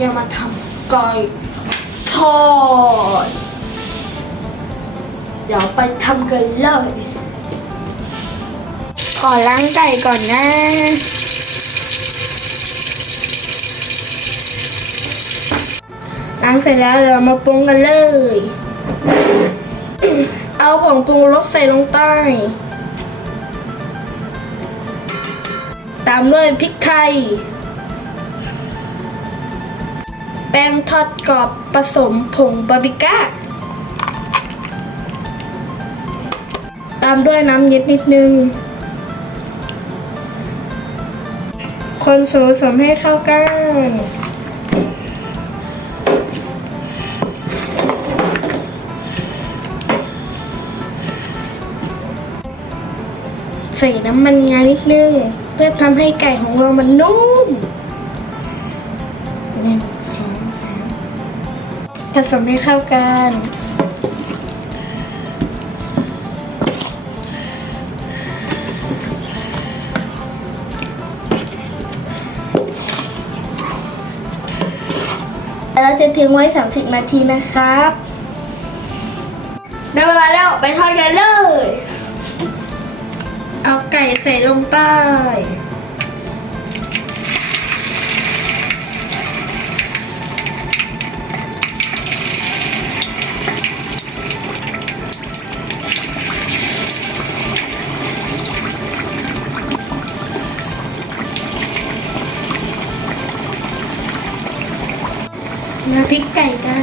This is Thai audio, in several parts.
จะมาทำไก่ทอด เดี๋ยวไปทำกันเลย ขอล้างไก่ก่อนนะล้างเสร็จแล้วเดี๋ยวมาปรุงกันเลย เอาผงปรุงรสใส่ลงไป ตามด้วยพริกไทย แป้งทอดกรอบผสมผงบาร์บีก้า ตามด้วยน้ำเย็ดนิดนึง คนส่วนผสมให้เข้ากันใส่น้ำมันงานิดนึง เพื่อทำให้ไก่ของเรามันนุ่ม ผสมให้เข้ากัน เราจะทิ้งไว้ 30 นาทีนะครับได้เวลาแล้วไปทอดกันเลย เอาไก่ใส่ลงไป น้ำพริกไก่ได้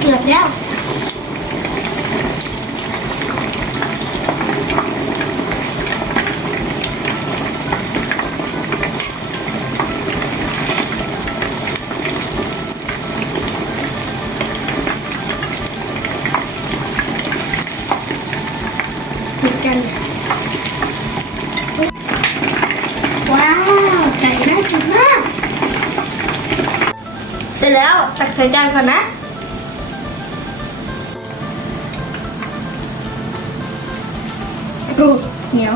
เกือบแล้ว กัน ว้าว ไก่น่ากินมาก เสร็จแล้วตักใส่จานก่อนนะดูเหนียว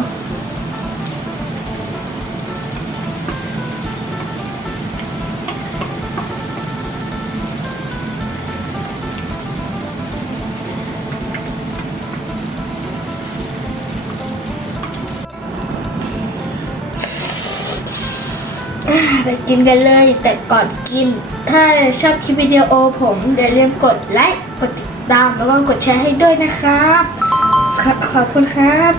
ไปกินกันเลย แต่ก่อนกิน ถ้าชอบคลิปวิดีโอผมอย่าลืมกดไลค์ กดติดตาม แล้วก็กดแชร์ให้ด้วยนะครับ ขอขอบคุณครับ